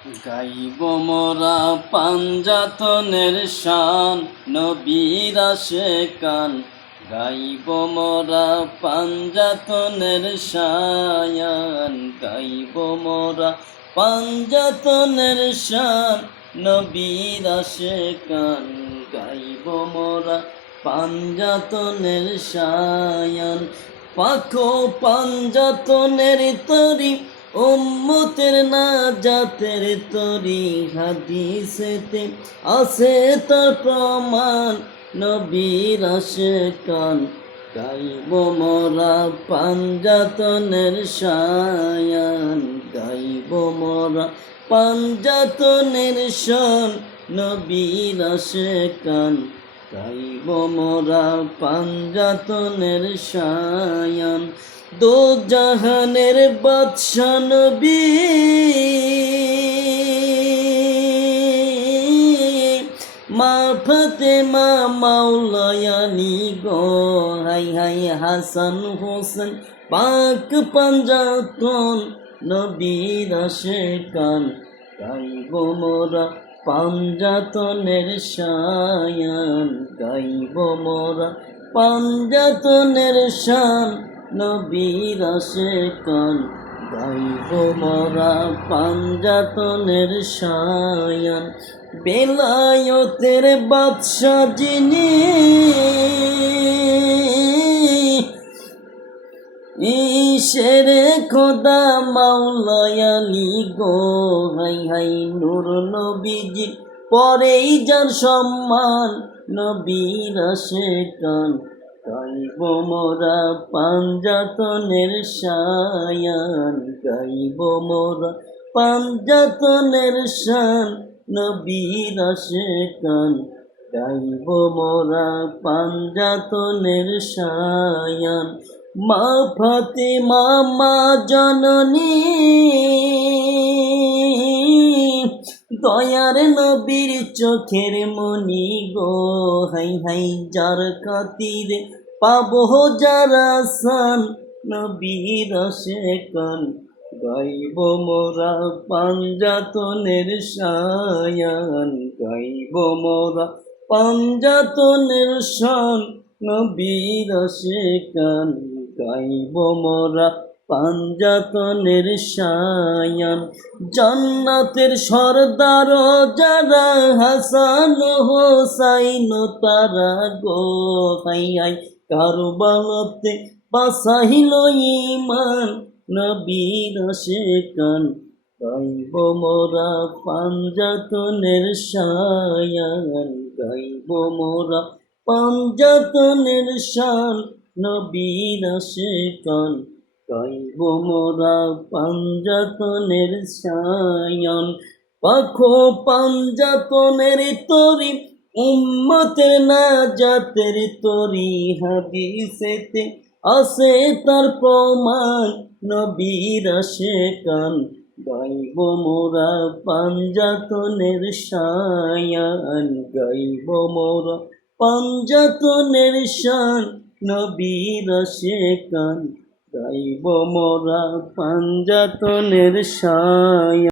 গাইব মোরা পাঞ্জাতনের শান, নবীর আশেকান। গাইব মোরা পাঞ্জাতনের শায়ান, গাইব মোরা পাঞ্জাতনের শান, নবীর আশেকান। গাইব মোরা পাঞ্জাতনের শায়ান, পাখো পাঞ্জাতনের তরি, উম্মতের নাজাতের তরি। হাদিসেতে আছে তার প্রমাণ, নবীর আশেকান। গাইব মোরা পাঞ্জাতনের শায়ান, গাইব মোরা পাঞ্জাতনের শান, নবীর আশেকান। গাইব মোরা পাঞ্জাতনের শায়ান, দো জাহানের বাদশা নবী, মা ফাতেমা মাওলায়ানি গো। হাই হাই হাসান হোসেন পাক পাঞ্জাতন, নবীর আশেকান। গাইব মোরা পাঞ্জাতনের শায়ান, গাইব মোরা পাঞ্জাতনের শান, নবীর আশেকান। গাইব মোরা পাঞ্জাতনের শায়ান, বেলায়তের বাদশা যিনি, ঈশেরে খোদা মাওলায়ালি গো। হাই হাই নূর নবীজি পরেই যার সম্মান, নবীর আশেকান। গাইব মোরা পাঞ্জাতনের শায়ান, গাইব মোরা পাঞ্জাতনের শান, নবীর আশেকান। গাইব মোরা পাঞ্জাতনের শায়ান, মা ফাতেমা মা জননী, দয়ার নবীর চোখের মনি গো। হাই হাই যার খাতিরে পাবো যারা সান, নবীর আশেকান। গাইব মোরা পাঞ্জাতনের শায়ান, গাইব মোরা পাঞ্জাতনের শান, নবীর আশেকান। গাইব মোরা পাঞ্জাতনের শায়ান, জান্নাতের সরদার যারা, হাসান হোসাইন তারা গো। হাই হাই কারবালাতে বাসাইল ঈমান, নবীর আশেকান। গাইব মোরা পাঞ্জাতনের শায়ান, গাইব মোরা পাঞ্জাতনের শান, নবীর আশেকান। গাইব মোরা পাঞ্জাতনের শায়ান, পাখো পাঞ্জাতনের তরি, উম্মতের নাজাতের তরি। হাদিসেতে আছে তার প্রমাণ, নবীর আশেকান। গাইব মোরা পাঞ্জাতনের শায়ান, গাইব মোরা পাঞ্জাতনের শান, নবীর আশেকান। গাইব মোরা পাঞ্জাতনের শায়ান।